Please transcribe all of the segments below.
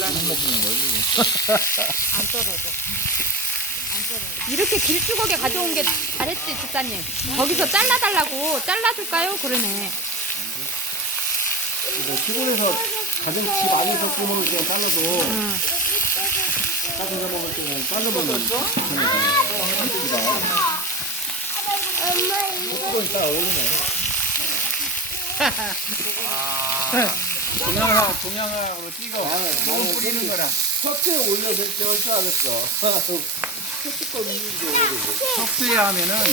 안 떨어져. 이렇게 길쭉하게 가져온 게 잘했지, 집사님. 거기서 잘라달라고. 잘라줄까요? 그러네. 시골에서 가정 집 안에서 구멍을 그냥 잘라도 따뜻해 먹을 때는 자르면은 조금 이따 어울리네. 동양하고 찍어. 너무 뿌리는 거라. 섭취에 올려서 이렇게 할 줄 알았어. 석수에 하면은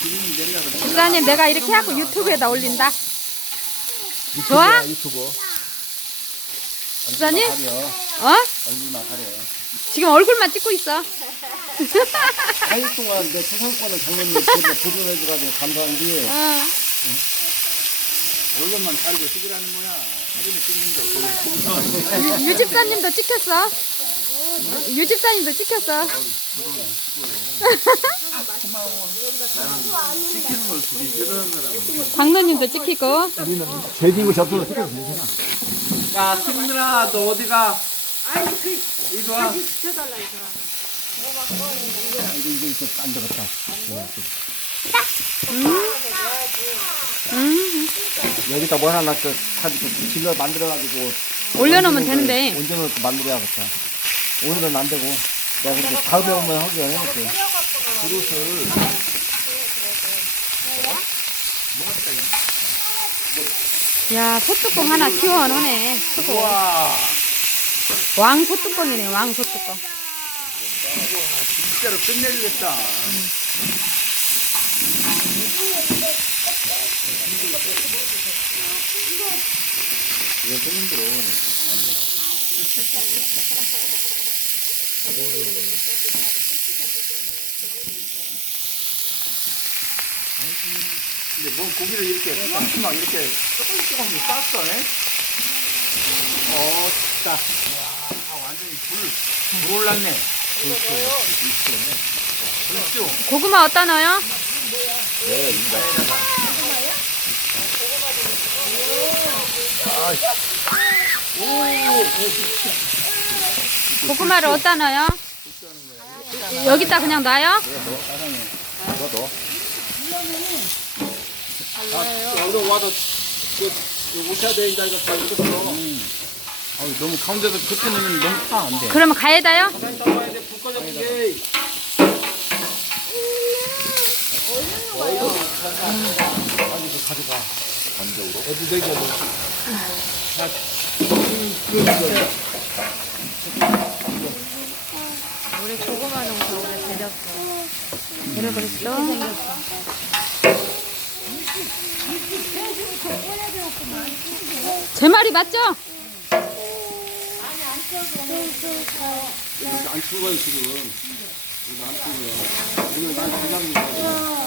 기름이 내려서. 집사님, 내가 이렇게 하고 유튜브에다 올린다. 좋아? 유튜브. 집사님? 어? 얼굴만 가려. 지금 얼굴만 찍고 있어. 4일 동안 내 초상권을 장모님 보존해줘가지고 감사한 뒤에 얼굴만 가리고 찍으라는 거야. 사진을 찍는데. 유 집사님도 찍혔어. 유 집사님도 찍혔어. 찍히는 걸 되게 싫어하는 사람. 광노님도 찍히고. 제디고 접수로 찍어도 되잖아. 야, 승민아, 너 어디가? 이리 와. 이거 안 되겠다. 여기다 뭐 하나 질러 만들어가지고 올려놓으면 되는데. 온전을 만들어야겠다. 오늘은 안 되고 내가 그래도 다음에 오면 하기 해볼게. 그릇을 야, 소뚜껑 하나 시원하네. 우와. 왕 소뚜껑이네, 왕 소뚜껑. 진짜로 끝내주겠다. 이거 좀 힘들어. 근데 뭐 고기를 이렇게 막 이렇게 조금씩 쌌어, 네? 자. 와, 완전히 불 올랐네. 불죠? 고구마 어디다 넣어요? 고구마를 어디다 넣어요? 여기다 그냥 놔요? 넣어. 얼른 와서 오셔야 돼. 이제 이거 다 이렇게 들어. 너무 가운데서 그렇게 넣으면 너무 타, 안 돼. 그러면 가에다요? 불 꺼져주게. 어디 대기야 너? 우리 고구마 농사 오래 되렸어. 그래 그랬어? 제 말이 맞죠? 안 추워요 지금. 안 추워요. 이거 난 대장이야.